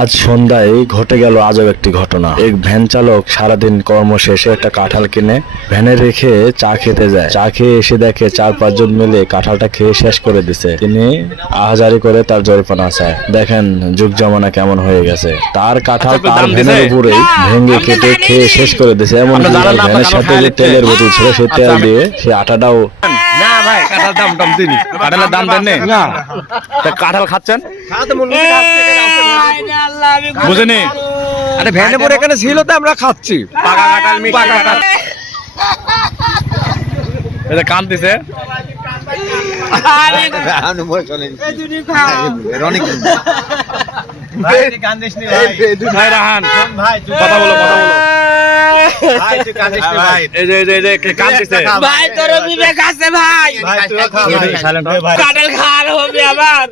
আজ সন্ধ্যায় ঘটে গেল আজব একটি ঘটনা। এক ভ্যান চালক সারাদিন কর্ম শেষে একটা কাঁঠাল কিনে ভ্যানে রেখে চা খেতে যায়। চা খেয়ে এসে দেখে 4-5 জন মিলে কাঁঠালটা খেয়ে শেষ করে দিছে। তিনি আহাজারি করে তার জরিমানা চায়। দেখেন যুগ জামানা কেমন হয়ে গেছে। তার কাঁঠাল তার ভ্যানের উপরে ভেঙে কেটে খেয়ে শেষ করে দিছে। এমন ভ্যানের সাথে যে তেলের বোতল ছিল সেই তেল দিয়ে সে আটাটাও না ভাই কাঁঠাল দাম দিনি কাঁঠালের দাম দেন না তা কাঁঠাল খাচ্ছেন বুঝেনি আরে ভ্যানে পরে এখানে ছিল তো আমরা খাচ্ছি পাকা কাঁঠাল পাকা কাঁঠাল এটা কান দিছে ভাই রাহান কথা বলো ভাই তোর বিবেক আছে ভাই কাঁঠাল খাওয়ার হবে আমার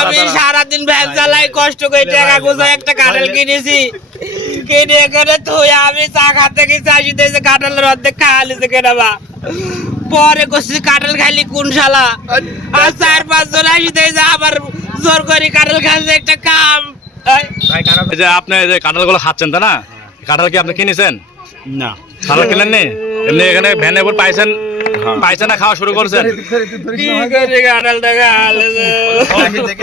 আমি সারাদিন ভ্যান চালাই কষ্ট করে টাকা গোছায় একটা কাঁঠাল কিনেছি কিনে করে তুই আমি চা খাতে গেছি আসি দিয়েছে কাঁঠালের অর্ধেক খাওয়ালিছে কেনা বা পরে করছি কাঁঠাল খাইলি কোন শালা আর 4-5 জন আসি দিয়েছে আবার জোর করে কাঁঠাল খাচ্ছে একটা কাম যে আপনি যে কাঁঠালগুলো খাচ্ছেন তা না কাঁঠাল কি আপনি কিনেছেন না কাঁঠাল কিনেন নি এমনি এখানে ভ্যানে উপর পাইছেন না খাওয়া শুরু করছেন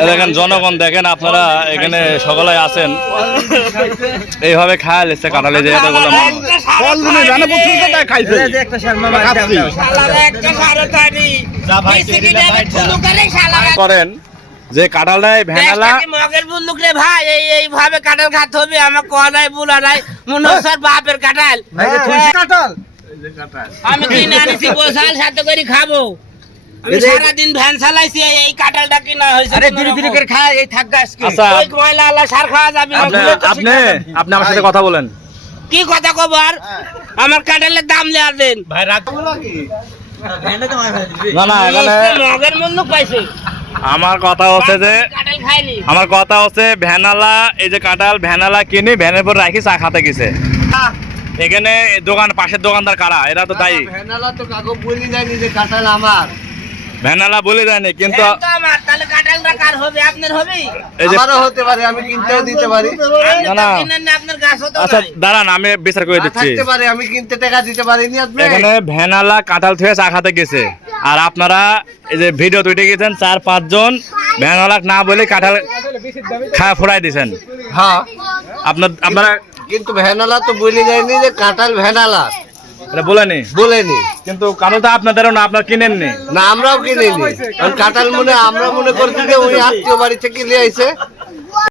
দেখেন জনগণ দেখেন আপনারা এখানে সকলে আছেন এইভাবে খায় লেছে কাঁঠালে যে করেন যে কাঁঠালটাই ভ্যানালা মগের বন্দুক রে ভাই এইভাবে কাঁঠাল খাতে হবে আমার কোয়া নাই বুলা নাই মনে হচ্ছে বাপের কাঁঠাল আমি কিনে আনিছি বসাল সাথে করে খাবো আমি সারাদিন ভ্যান চালাইছি এই কাঁঠালটা কিনা হয়েছে আরে ধীরে ধীরে করে খায় এই থাক গাছ আচ্ছা ওই ময়লা আল্লাহ সার খাওয়া যাবে না আপনি আমার সাথে কথা বলেন কি কথা কব আর আমার কাঁঠালের দাম দেয়া দেন ভাই রাখ না এখানে মগের বন্দুক পাইছে আমার কথা হচ্ছে যে কাঁঠাল খাইনি আমার কথা হচ্ছে ভ্যানালা এই যে কাঁঠাল ভ্যানালা কিনে ভ্যানের পর রাখি চা খাতে গেছে এখানে দোকান পাশের দোকানদার কারা এরা তো তাই ভ্যানালা তো কাকু বলি যায়নি যে কাঁঠাল আমার ভ্যানালা বলে যায়নি কিন্তু আমার তাহলে কাঁঠালটা কার হবে আপনার হবে এই যে আমারও হতে পারে আমি কিনতেও দিতে পারি না আপনার গাছ হতো আচ্ছা দাঁড়ান আমি বিচার করে দিচ্ছি থাকতে পারে আমি কিনতে টাকা দিতে পারিনি আপনি এখানে ভ্যানালা কাঁঠাল থেকে চা খাতে গেছে আর আপনারা এই যে ভিডিও তুইটে গেছেন 4-5 জন ভ্যানালা না বলে কাঁঠাল খাওয়া ফোড়াই দিয়েছেন হ্যাঁ আপনারা কিন্তু ভ্যানালা তো বলি যায়নি যে কাঁঠাল ভ্যানালা এটা বলেনি বলেনি কিন্তু কাঁঠালটা আপনাদেরও না আপনার কিনেননি না আমরাও কিনিনি কারণ কাঁঠাল আমরা মনে করছি যে উনি আত্মীয় বাড়ি থেকে নিয়ে আইছে